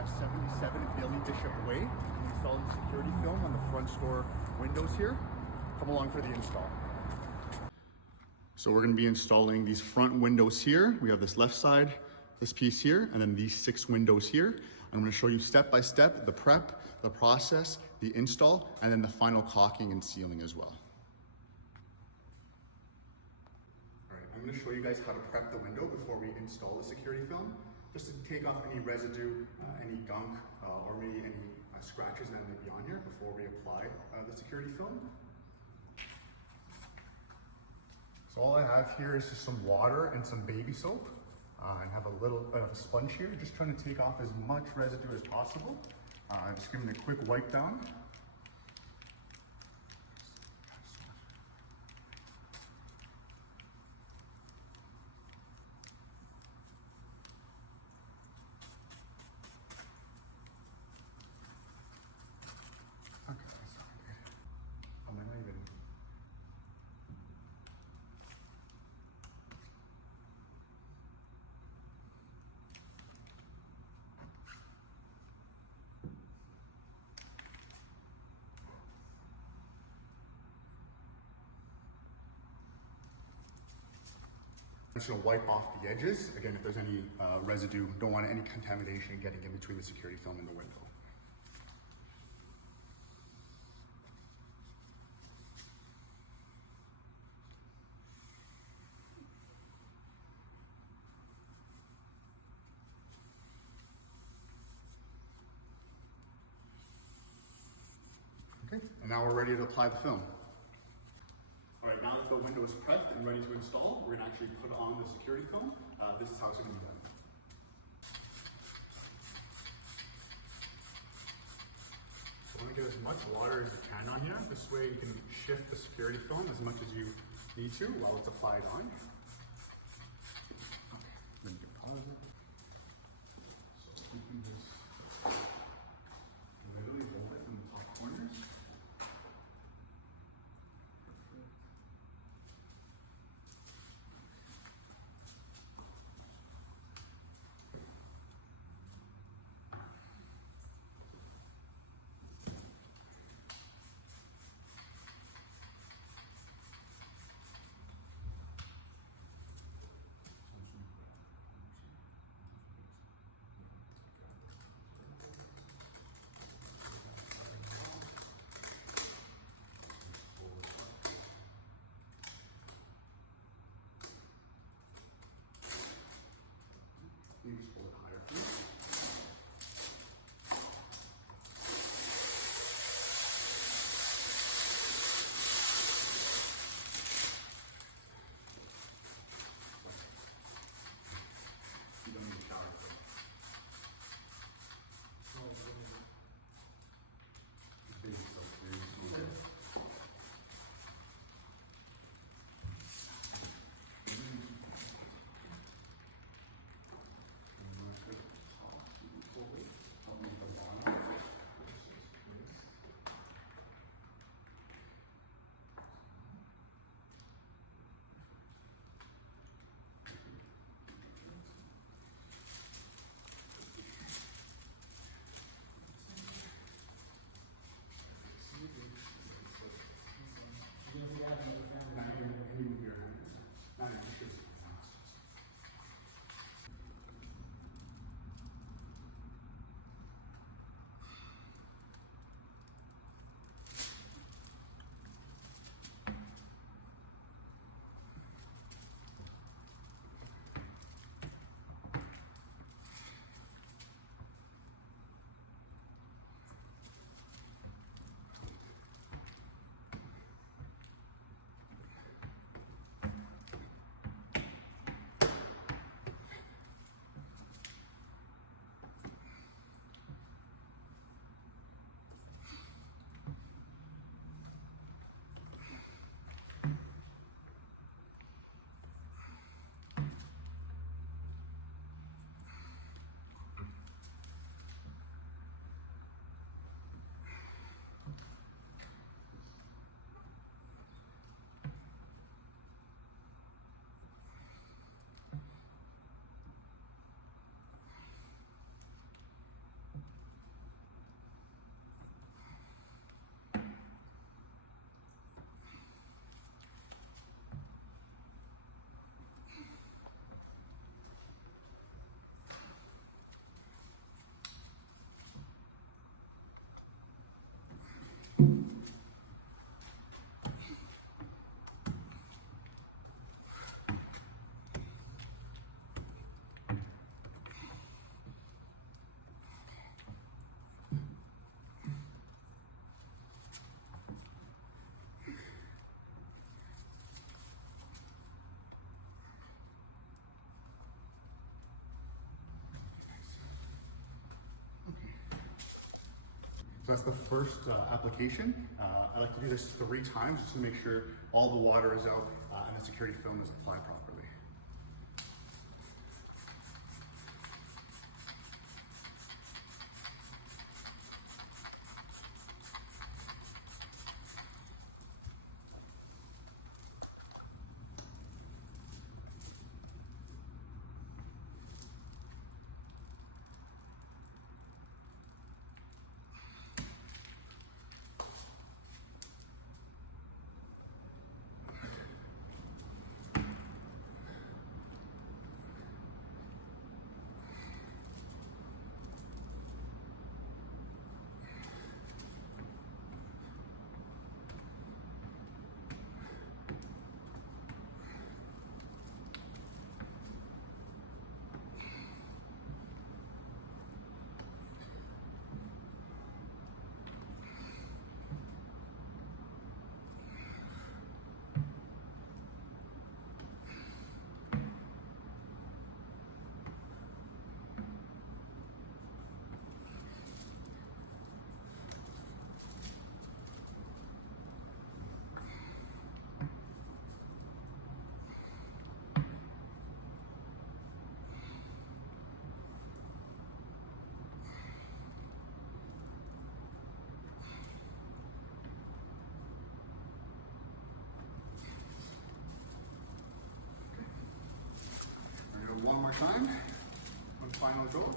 at 77 Billy Bishop Way. We're installing security film on the front store windows here. Come along for the install. So we're going to be installing these front windows here. We have this left side, this piece here, and then these 6 windows here. I'm going to show you step by step the prep, the process, the install, and then the final caulking and sealing as well. All right, I'm going to show you guys how to prep the window before we install the security film, just to take off any residue, any gunk, or maybe any scratches that may be on here before we apply the security film. So all I have here is just some water and some baby soap, and have a little bit of a sponge here, just trying to take off as much residue as possible. Just giving it a quick wipe down. Okay, that's not good. Oh, might not even. I'm just gonna wipe off the edges. Again, if there's any residue, don't want any contamination getting in between the security film and the window. Okay, and now we're ready to apply the film. All right, now that the window is prepped and ready to install, we're gonna actually put on the security film. This is how it's gonna be done. So I wanna get as much water as you can on here. This way you can shift the security film as much as you need to while it's applied on. Okay, then you can pause it. So we can just literally hold it in the top corners. So that's the first application. I like to do this 3 times just to make sure all the water is out and the security film is applied properly. One more time, one final go.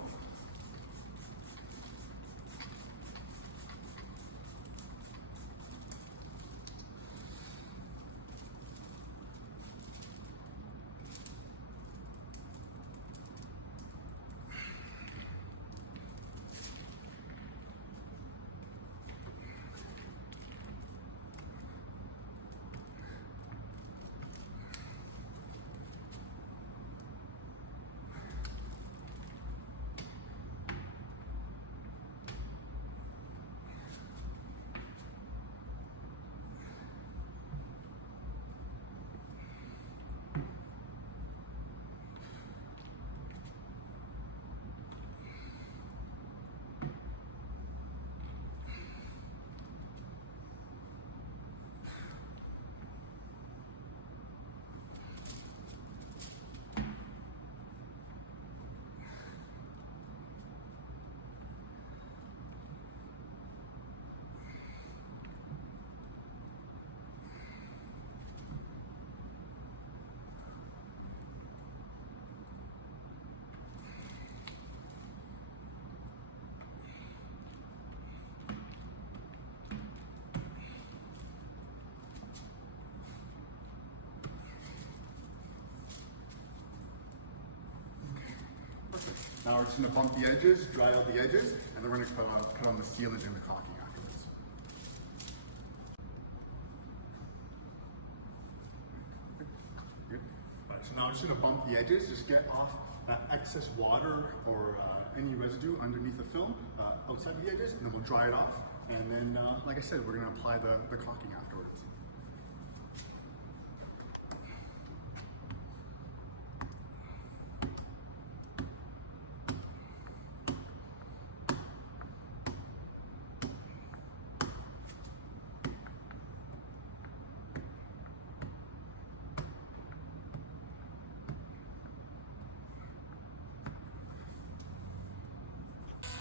Now we're just going to bump the edges, dry out the edges, and then we're going to cut on the sealant and the caulking afterwards. Good. All right, so now I'm just going to bump the edges, just get off that excess water or any residue underneath the film outside the edges, and then we'll dry it off. And then, like I said, we're going to apply the caulking afterwards.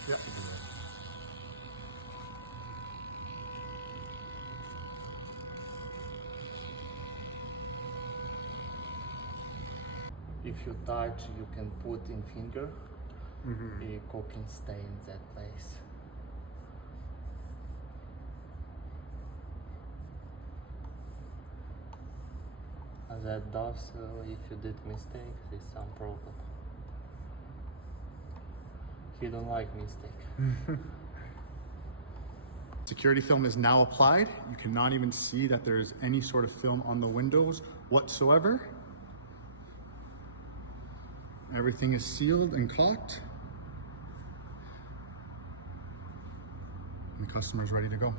Yep. If you touch, you can put in finger. The caulking stay in that place. And that does, if you did mistake, there's some problem. He don't like mistake. Security film is now applied. You cannot even see that there's any sort of film on the windows whatsoever. Everything is sealed and caulked. And the customer's ready to go.